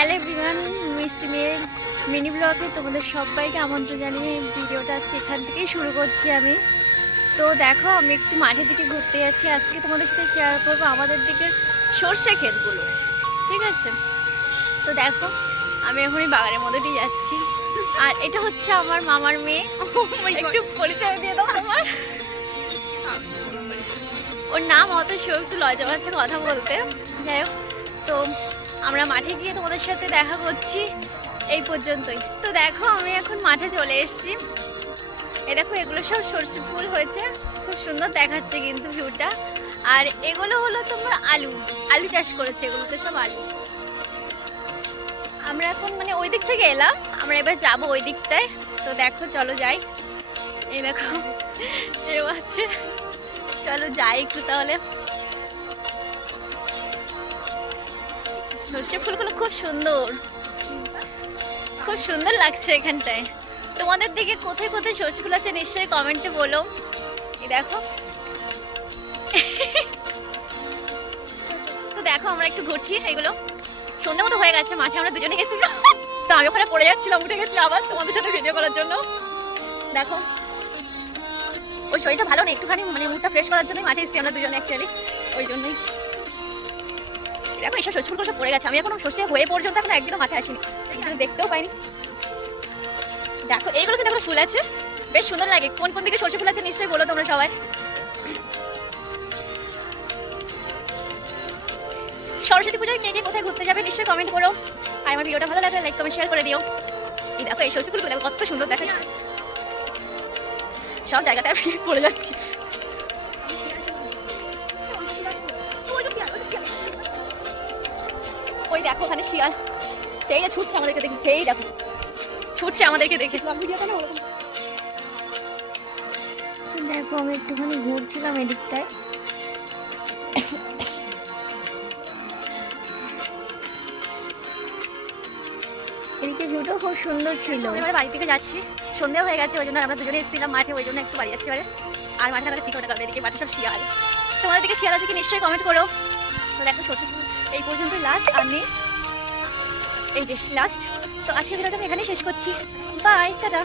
Hello everyone, মিষ্টি মেয়ের mini ব্লগে তোমাদের সবাইকে আমন্ত্রণ জানিয়ে ভিডিওটা আজকে এখান থেকেই শুরু করছি আমি। তো দেখো, আমি একটু মাঠের দিকে ঘুরতে যাচ্ছি। আজকে তোমাদের সাথে শেয়ার করবো আমাদের দিকের সর্ষে ক্ষেতগুলো, ঠিক আছে? তো দেখো, আমি এখনই বাগানের মধ্যে দিয়ে যাচ্ছি। আর এটা হচ্ছে আমার মামার মেয়ে। একটু পরিচয় দিয়ে দাও তোমার। ওর নাম অত সে একটু লজ্জা পাচ্ছে কথা বলতে। যাই হোক, তো আমরা মাঠে গিয়ে তোমাদের সাথে দেখা করছি। এই পর্যন্তই। তো দেখো, আমি এখন মাঠে চলে এসেছি। এই দেখো, এগুলো সব সরষে ফুল হয়েছে, খুব সুন্দর দেখাচ্ছে কিন্তু ভিউটা। আর এগুলো হলো তোমার আলু আলু চাষ করেছে, এগুলোতে সব আলু। আমরা এখন মানে ওই দিক থেকে এলাম, আমরা এবার যাবো ওই দিকটায়। তো দেখো, চলো যাই। এই দেখো, এও আছে, চলো যাই একটু তাহলে। সর্ষে ফুলগুলো খুব সুন্দর, খুব সুন্দর লাগছে এখানটায়। তোমাদের দিকে কোথায় কোথায় সর্ষে ফুল আছে নিশ্চয়ই কমেন্টে বলো। এই দেখো। তো দেখো, আমরা একটু ঘুরছি। এগুলো সন্ধ্যে মতো হয়ে গেছে, মাঠে আমরা দুজনে গেছি। তো আমি ওখানে পড়ে যাচ্ছিলাম, উঠে গেছি আবার তোমাদের সাথে ভিডিও করার জন্য। দেখো, ওই শরীরটা ভালো নেই, একটুখানি মানে মুডটা ফ্রেশ করার জন্যই মাঠে এসেছি আমরা দুজনে অ্যাকচুয়ালি, ওই জন্যই। দেখো, এইসব সর্ষে ফুলগুলো সব পড়ে গেছে। আমি এখনো সর্ষে হয়ে পর্যন্ত এখন একদিনও মাঠে আসিনি, দেখতেও পাইনি। দেখো, এইগুলো কিন্তু এখন ফুল আছে, বেশ সুন্দর লাগে। কোন কোন দিকে সর্ষে ফুল আছে নিশ্চয়ই বলো তোমরা সবাই। সরস্বতী পূজায় কে কে কোথায় ঘুরতে যাবে নিশ্চয়ই কমেন্ট করো। আর আমার ভিডিওটা ভালো লাগলে লাইক কমেন্ট শেয়ার করে দিও। এই দেখো, এই সরস্বতী ফুলগুলো কত সুন্দর দেখা যায়। সব জায়গাটায় আমি পড়ে যাচ্ছি। ওই দেখো, ওখানে শিয়াল, সেই যে ছুটছে আমাদেরকে দেখে, সেই দেখো ছুটছে আমাদেরকে দেখে। দেখো, আমি একটুখানি ঘুরছিলাম এদিকটায়। এদিকে ভিউটাও খুব সুন্দর ছিল। এবারে বাড়ি থেকে যাচ্ছি, সন্ধ্যা হয়ে গেছে, ওই জন্য আমরা দুজনে এসেছিলাম মাঠে, ওই জন্য একটু বাড়ি যাচ্ছি এবারে। আর মাঠে আমরা ঠিক হতে কারণ এদিকে মাঠে সব শিয়াল। তোমাদের দিকে শিয়াল আছে কি নিশ্চয়ই কমেন্ট করো। তো দেখো, সরষে ফুল এই পর্যন্তই লাস্ট, আর নেই, এই যে লাস্ট। তো আজকের ভিডিওটা আমি এখানেই শেষ করছি। Bye, tata.